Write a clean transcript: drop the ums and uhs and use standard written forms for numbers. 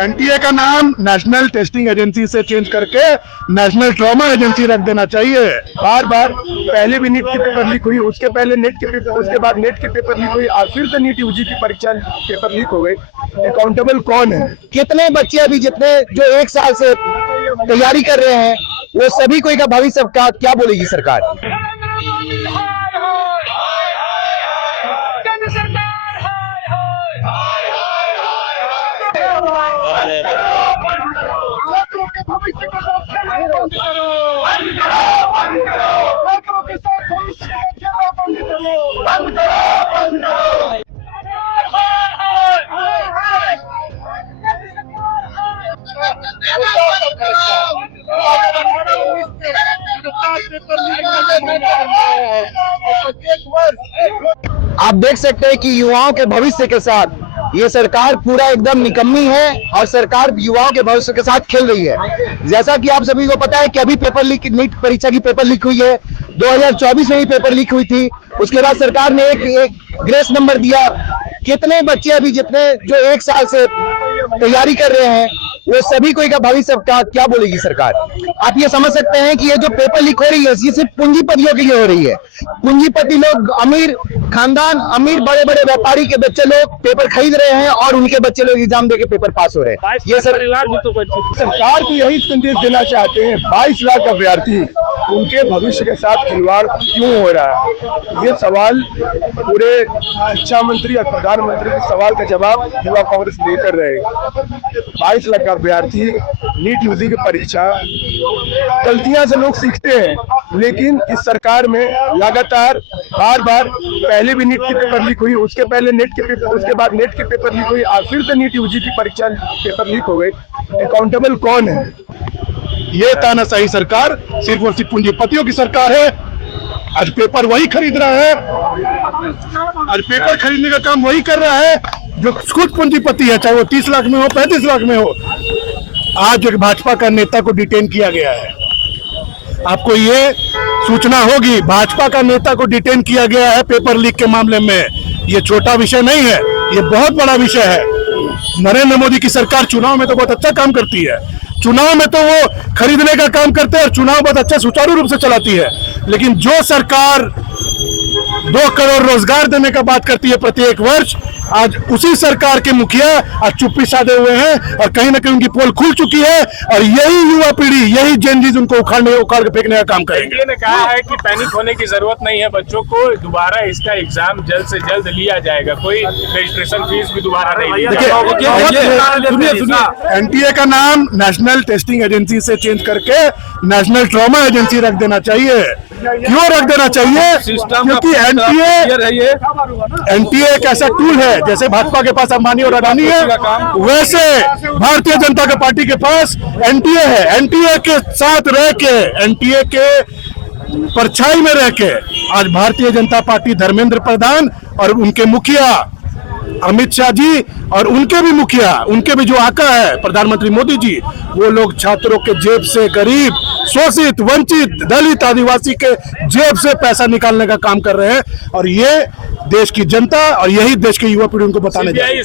NTA का नाम national testing agency से चेंज करके नेशनल ट्रॉमा एजेंसी रख देना चाहिए। बार बार पहले भी नीट की पेपर लीक हुई, उसके पहले नेट के पेपर, उसके बाद नेट के पेपर लीक हुई, और फिर तो नीट यूजी की परीक्षा पेपर लीक हो गई। अकाउंटेबल कौन है? कितने बच्चे अभी जितने जो 1 साल से तैयारी कर रहे हैं, वो सभी कोई का भविष्य का क्या बोलेगी सरकार? आप देख सकते हैं कि युवाओं के भविष्य के साथ ये सरकार पूरा एकदम निकम्मी है और सरकार युवाओं के भविष्य के साथ खेल रही है। जैसा कि आप सभी को पता है कि अभी पेपर लीक, नीट परीक्षा की पेपर लीक हुई है। 2024 में ही पेपर लीक हुई थी। उसके बाद सरकार ने एक ग्रेस नंबर दिया। कितने बच्चे अभी जितने जो 1 साल से तैयारी कर रहे हैं, वो सभी कोई का भविष्य का क्या बोलेगी सरकार? आप ये समझ सकते हैं कि ये जो पेपर लीक हो रही है, ये सिर्फ पूंजीपतियों के लिए हो रही है। पूंजीपति लोग, अमीर खानदान, अमीर बड़े बड़े व्यापारी के बच्चे लोग पेपर खरीद रहे हैं और उनके बच्चे लोग एग्जाम देके पेपर पास हो रहे हैं। ये सरकार को यही संदेश देना चाहते हैं, 22 लाख अभ्यर्थी, उनके भविष्य के साथ खिलवाड़ क्यों हो रहा है? ये सवाल पूरे शिक्षा मंत्री और प्रधानमंत्री के सवाल का जवाब युवा कांग्रेस देकर रहेगी। 22 लाख अभ्यर्थी, नीट यूजी की परीक्षा, गलतियां से लोग सीखते हैं, लेकिन इस सरकार में लगातार बार बार पहले भी नीट की पेपर लीक हुई, उसके पहले नेट के पेपर, उसके बाद नेट के पेपर लीक हुई, और फिर तो नीट यूजी की परीक्षा पेपर लीक हो गई। अकाउंटेबल कौन है? ये तानाशाही सरकार सिर्फ और सिर्फ पूंजीपतियों की सरकार है। आज पेपर वही खरीद रहा है, आज पेपर खरीदने का काम वही कर रहा है जो खुद पूंजीपति है, चाहे वो 30 लाख में हो, 35 लाख में हो। आज एक भाजपा का नेता को डिटेन किया गया है। आपको ये सूचना होगी, भाजपा का नेता को डिटेन किया गया है पेपर लीक के मामले में। ये छोटा विषय नहीं है, ये बहुत बड़ा विषय है। नरेंद्र मोदी की सरकार चुनाव में तो बहुत अच्छा काम करती है, चुनाव में तो वो खरीदने का काम करते हैं और चुनाव बहुत अच्छा सुचारू रूप से चलाती है। लेकिन जो सरकार 2 करोड़ रोजगार देने का बात करती है प्रत्येक वर्ष, आज उसी सरकार के मुखिया आज चुप्पी साधे हुए हैं और कहीं ना कहीं उनकी पोल खुल चुकी है, और यही युवा पीढ़ी, यही जेनजीज उनको उखाड़ के फेंकने का काम करेंगे। एनटीए ने कहा है कि पैनिक होने की जरूरत नहीं है, बच्चों को दोबारा इसका एग्जाम जल्द से जल्द लिया जाएगा, कोई रजिस्ट्रेशन फीस भी दोबारा नहीं। देखिए, एनटीए का नाम नेशनल टेस्टिंग एजेंसी से चेंज करके नेशनल ट्रॉमा एजेंसी रख देना चाहिए। क्यों रख देना चाहिए? क्योंकि एनटीए एक ऐसा टूल है, जैसे भाजपा के पास अंबानी और अडानी है, वैसे भारतीय जनता पार्टी के पास एनटीए है। एनटीए के साथ रह के, एनटीए के परछाई में रह के आज भारतीय जनता पार्टी, धर्मेंद्र प्रधान और उनके मुखिया अमित शाह जी और उनके भी मुखिया, उनके भी जो आका है प्रधानमंत्री मोदी जी, वो लोग छात्रों के जेब से, गरीब, शोषित, वंचित, दलित, आदिवासी के जेब से पैसा निकालने का काम कर रहे हैं। और ये देश की जनता और यही देश के युवा पीढ़ी उनको बताने जा रही है।